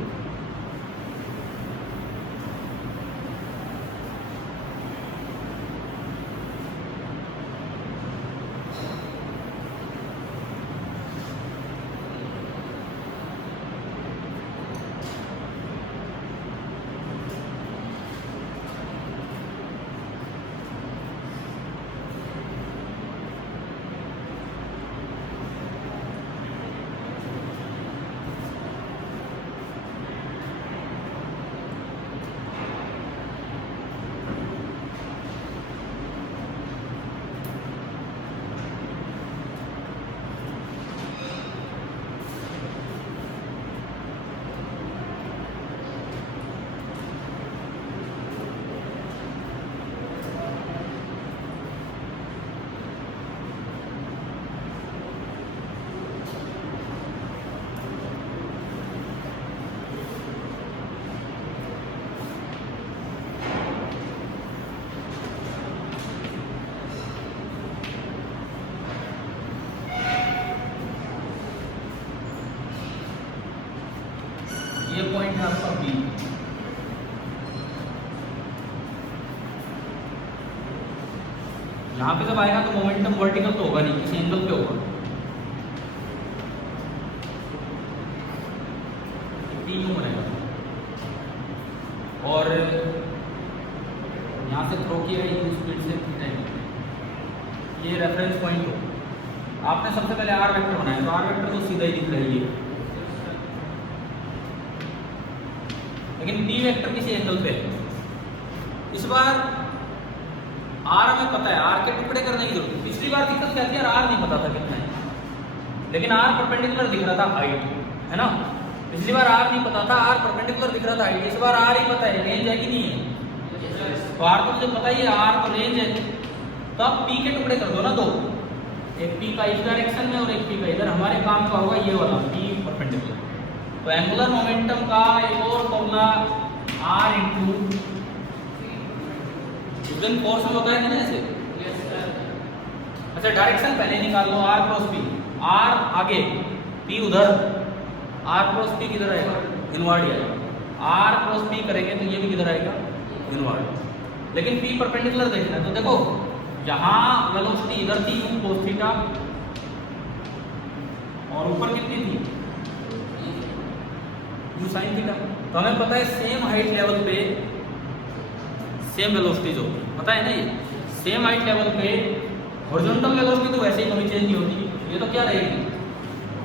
ये पॉइंट है आपका B। यहां पे जब आएगा तो मोमेंटम वर्टिकल तो होगा नहीं, किसी एंगल पे होगा। P यूं बनेगा और यहां से थ्रो किया गया स्पीड से थीटा, ये रेफरेंस पॉइंट हो। आपने सबसे पहले R वेक्टर बनाया तो R वेक्टर तो सीधा ही दिख रही है, लेकिन P वेक्टर किसी एंगल पे है। इस बार R हमें पता है, R के टुकड़े करने की जरूरत है। पिछली बार दिक्कत क्या थी यार, R नहीं पता था कितना है, लेकिन R परपेंडिकुलर दिख रहा था हाइट, है ना। पिछली बार R नहीं पता था, R परपेंडिकुलर दिख रहा था हाइट। इस बार R ही पता है, रेंज है कि नहीं है? तो R तो मुझे पता ही है, R तो रेंज है। तो आप P के टुकड़े कर दो ना, दो, एक P का इस डायरेक्शन में और एक P का इधर। हमारे काम का होगा ये वाला P परपेंडिकुलर। तो एंगुलर मोमेंटम का एक और फॉर्मूला R इंटू फोर्स में होता है ना ऐसे। अच्छा डायरेक्शन पहले निकाल लो, R क्रॉस P, R आगे P उधर, R क्रॉस P किधर आएगा? इनवर्ड आएगा। R क्रॉस P करेंगे तो ये भी किधर आएगा? इनवर्ड। लेकिन P परपेंडिकुलर देखना है तो देखो यहाँ वेलोसिटी इधर थी u cos थीटा और ऊपर कितनी थी? u sin theta. तो हमें पता है सेम हाइट लेवल पे सेम वेलोसिटी जो पता है ना, ये सेम हाइट लेवल पे हॉरिजॉन्टल वेलोसिटी तो वैसे ही कभी चेंज नहीं होती, ये तो क्या रहेगी?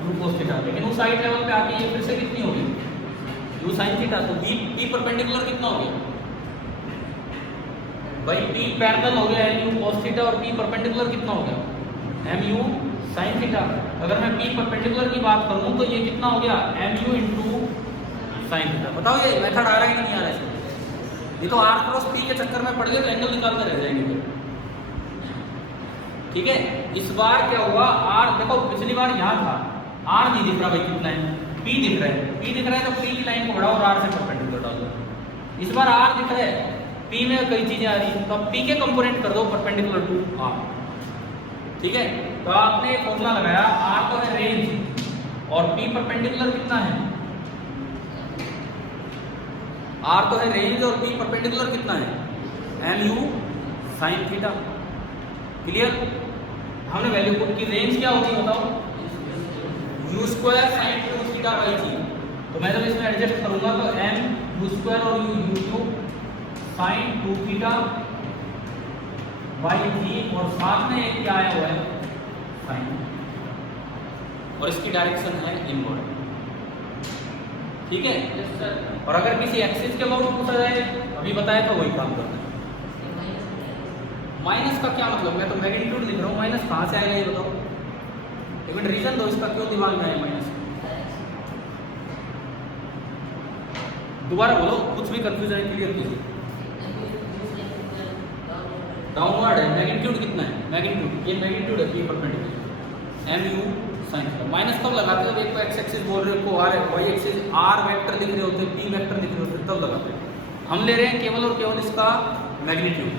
u cos theta. लेकिन उस हाइट लेवल पे आके ये फिर से कितनी होगी? u sin theta. तो P परपेंडिकुलर कितना हो गया भाई? P पैरेलल हो गया mu cos थीटा और P परपेंडिकुलर कितना हो गया? mu sin theta. अगर मैं P परपेंडिकुलर की बात करूं तो ये कितना हो गया? mu into sin theta. बताओ ये मेथड आ रहा है कि नहीं आ रहा है? ये तो R क्रॉस P के चक्कर में पड़ गए तो एंगल निकालते रह जाएंगे। ठीक है, इस बार क्या हुआ? R देखो पिछली बार यहाँ था, R नहीं दिख रहा भाई कितना है, P दिख रहा है। P दिख रहा है तो P की लाइन को बढ़ाओ और R से परपेंडिकुलर डाल दो। इस बार R दिख रहा है, P में कई चीजें आ रही हैं तो अब P के कंपोनेंट कर दो परपेंडिकुलर टू R। ठीक है, तो आपने फॉर्मूला लगाया, R तो है रेंज और P परपेंडिकुलर कितना है? R तो है रेंज और P परपेंडिकुलर कितना है? mu sin theta. क्लियर? हमने वैल्यू पुट की, रेंज क्या होगी बताओ, u square sine 2 theta by g. तो मैं जब इसमें एडजस्ट करूंगा तो m u स्क्वायर और u cube sine 2 theta by g, और साथ में एक क्या आया हुआ है साइन, और इसकी डायरेक्शन है इनवर्ड। ठीक है? और अगर किसी एक्सिस के अबाउट पूछा जाए, अभी बताया था वही काम करना है। माइनस का क्या मतलब, मैं तो मैग्नीट्यूड लिख रहा हूँ, माइनस कहाँ से आएगा ये बताओ, एक मिनट रीजन दो इसका क्यों दिमाग में आया माइनस। दोबारा बोलो, कुछ भी कंफ्यूजन है क्लियर कीजिए। डाउनवर्ड है, मैग्नीट्यूड कितना है, मैग्नीट्यूड ये मैग्नीट्यूड है p perpendicular M U sine theta. Minus कब लगाते हो, एक को एक्स एक्सिस बोल रहे हो, आर है, वाई एक्सिस आर वेक्टर लिख रहे होते हैं, पी वेक्टर लिख रहे होते हैं, तब लगाते हैं। हम ले रहे हैं केवल और केवल इसका मैग्नीट्यूड।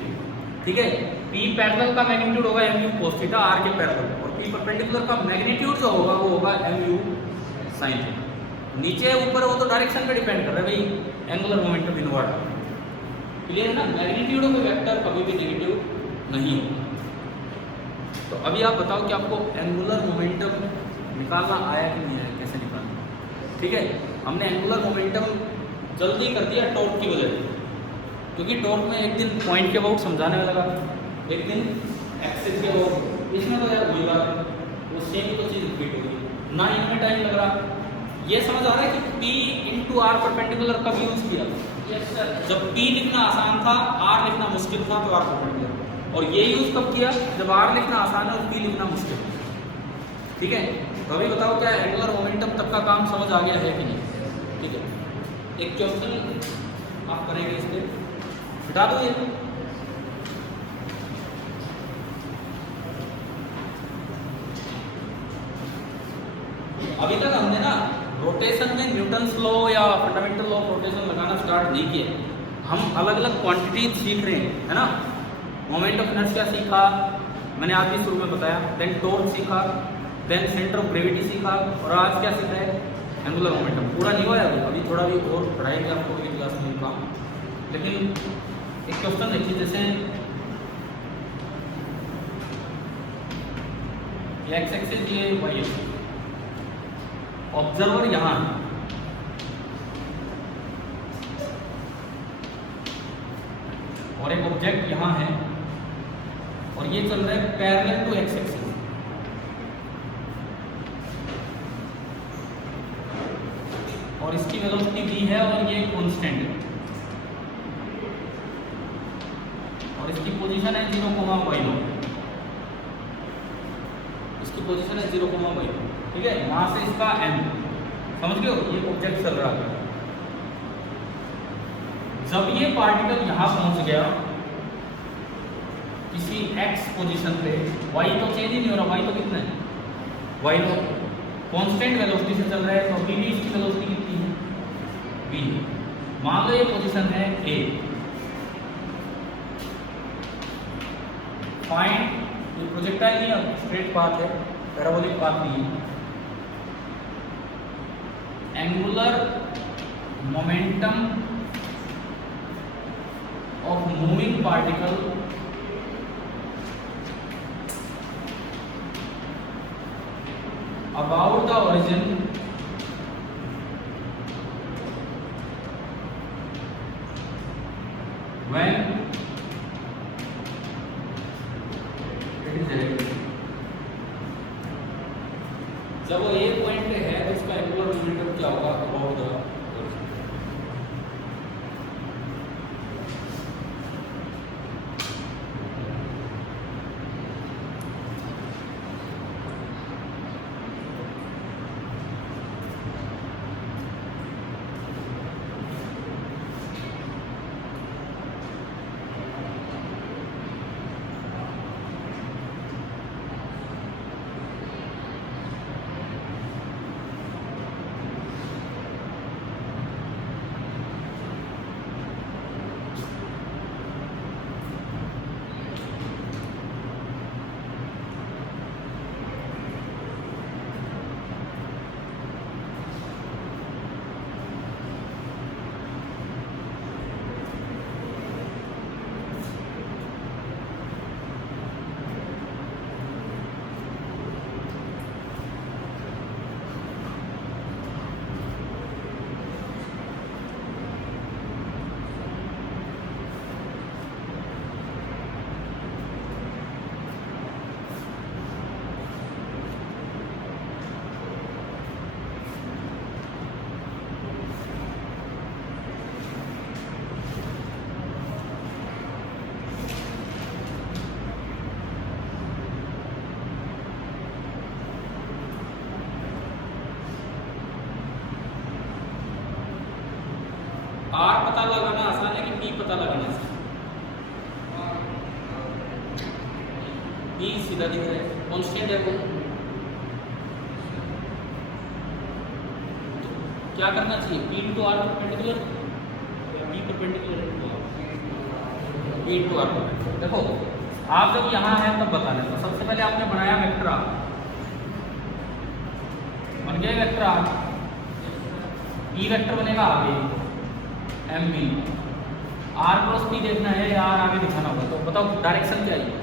ठीक है? p पैरेलल का मैग्नीट्यूड होगा M U cos theta R के पैरेलल, और p परपेंडिकुलर का मैग्नीट्यूड जो होगा वो होगा एम यू साइन थीटा। नीचे ऊपर वो तो डायरेक्शन पे डिपेंड कर रहा है भाई, एंगुलर मोमेंटम इनवर्ड। क्लियर ना? मैग्नीट्यूड ऑफ वेक्टर कभी भी नेगेटिव नहीं होगा। तो अभी आप बताओ कि आपको एंगुलर मोमेंटम निकालना आया कि नहीं आया, कैसे निकालना? ठीक है? हमने एंगुलर मोमेंटम जल्दी कर दिया टॉर्क की वजह से, क्योंकि टॉर्क में एक दिन पॉइंट के अबाउट समझाने में लगा, एक दिन एक्सिस के अबाउट, इसमें तो यार वही बात है, वो सेम तो चीज़ रिपीट हो गई ना, इनमें टाइम लग रहा। ये समझ आ रहा है कि P इंटू आर परपेंडिकुलर कब यूज किया? Yes sir. जब P लिखना आसान था, R लिखना मुश्किल था, तो आर परपेंडिकुलर। और ये यूज कब किया? जब R लिखना आसान है और P लिखना मुश्किल है। ठीक है? तो अभी बताओ क्या एंगुलर मोमेंटम तक का काम समझ आ गया है कि नहीं? ठीक है, एक क्वेश्चन आप करेंगे, इस पर हटा दो ये। अभी तक हमने ना रोटेशन में न्यूटन्स लॉ या फंडामेंटल लॉ ऑफ रोटेशन लगाना स्टार्ट नहीं किया। हम अलग अलग क्वांटिटी सीख रहे हैं, है ना? मोमेंट ऑफ इनर्शिया सीखा मैंने आज भी शुरू में बताया, देन टॉर्क सीखा, देन सेंटर ऑफ ग्रेविटी सीखा, और आज क्या सीख रहे हैं? Angular momentum. पूरा नहीं हुआ है अभी, थोड़ा भी और पढ़ाएंगे आपको अगली क्लास में काम। लेकिन एक क्वेश्चन देखिए, जैसे एक्स एक्सिस ये वाई एक्सिस, ऑब्जर्वर यहाँ है और एक ऑब्जेक्ट यहाँ है, और ये चल रहा है पैरेलल टू एक्स एक्सिस। और इसकी वेलोसिटी v है और ये कांस्टेंट है, और इसकी पोजीशन है 0,y0, इसकी पोजीशन है 0,y0। ठीक है? वहां से इसका m, समझ गए हो? ये ऑब्जेक्ट चल रहा है। जब ये पार्टिकल यहां पहुंच गया किसी x पोजीशन पे, y तो चेंज ही नहीं हो रहा, y तो कितना है, y0 कांस्टेंट वेलोसिटी से चल रहा है, तो v इसकी वेलोसिटी कितनी है, v। मान लो ये पोजीशन है a, फाइंड, ये प्रोजेक्टाइल नहीं है, स्ट्रेट पाथ है, पैराबोलिक पाथ नहीं है, angular momentum of moving particle about the origin when it is direct. जब वो एक पॉइंट पे है तो इसका एंगुलर मोमेंटम क्या होगा अबाउट द ओरिजिन। पता लगाना है। पी सीधा दिख रहा है, कांस्टेंट है वो। क्या करना चाहिए? P into R perpendicular, P perpendicular P into R perpendicular. देखो आप जब यहाँ है तब बताना। तो सबसे पहले आपने बनाया वेक्टर आर, बन गया वेक्टर आर। पी वेक्टर बनेगा आगे M B, R cross P देखना है, आर आगे दिखाना होगा। तो बताओ डायरेक्शन क्या है?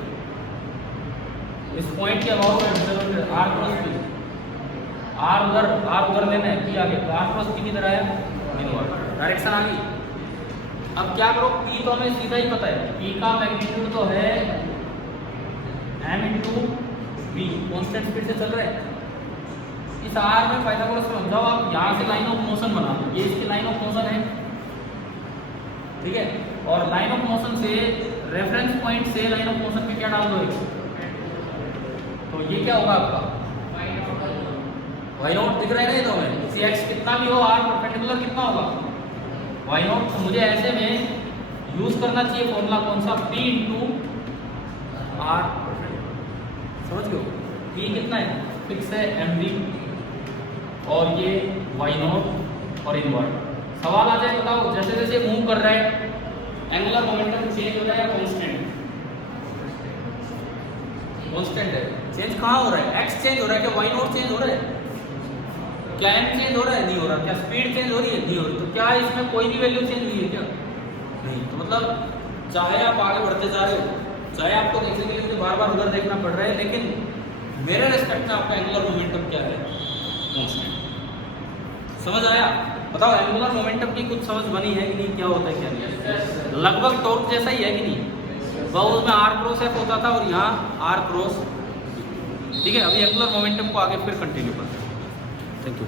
इस पॉइंट के about R cross P, R उधर लेना है, पी आगे। तो आर क्रॉस पी किधर आया? इनवर्ड, डायरेक्शन आ गई। अब क्या करो, पी तो हमें सीधा ही पता है, पी का मैग्नीट्यूड तो है M into B, constant speed से चल रहा है। इस आर में पाइथागोरस को समझाओ आप, यहाँ से लाइन ऑफ मोशन बना दो, ये इसकी लाइन ऑफ मोशन है, ठीक है। और लाइन ऑफ मोशन से रेफरेंस पॉइंट से लाइन ऑफ मोशन पे क्या डाल दो? तो ये क्या होगा आपका वाई नॉट दिख रहा है ना, ये तो हमें सी एक्स कितना भी हो, आर परपेंडिकुलर कितना होगा वाई नॉट। तो मुझे ऐसे में यूज करना चाहिए फॉर्मूला कौन सा? पी इंटू आर, समझ गए? पी कितना है? फिक्स है एम डी, और ये वाई नॉट और इनवर्ट। सवाल आ जाए, बताओ जैसे जैसे मूव कर रहा है एंगुलर मोमेंटम चेंज हो रहा है या कांस्टेंट? कांस्टेंट है। चेंज कहाँ हो रहा है? एक्स चेंज हो रहा है क्या? वाई नॉट चेंज हो रहा है क्या? एम चेंज हो रहा है? नहीं हो रहा। क्या स्पीड चेंज हो रही है? नहीं हो रही। तो क्या इसमें कोई भी वैल्यू चेंज हुई है क्या? नहीं। तो मतलब चाहे आप आगे बढ़ते जा रहे हो, चाहे आपको देखने के लिए मुझे बार बार उधर देखना पड़ रहा है, लेकिन मेरे रेस्पेक्ट में आपका एंगुलर मोमेंटम क्या है? कांस्टेंट। समझ आया? बताओ एंगुलर मोमेंटम की कुछ समझ बनी है कि नहीं? क्या होता है क्या नहीं? लगभग टॉर्क जैसा ही है कि नहीं? वह उसमें आर क्रॉस एफ होता था और यहाँ आर क्रॉस, ठीक है। अभी एंगुलर मोमेंटम को आगे फिर कंटिन्यू करते हैं। Thank you.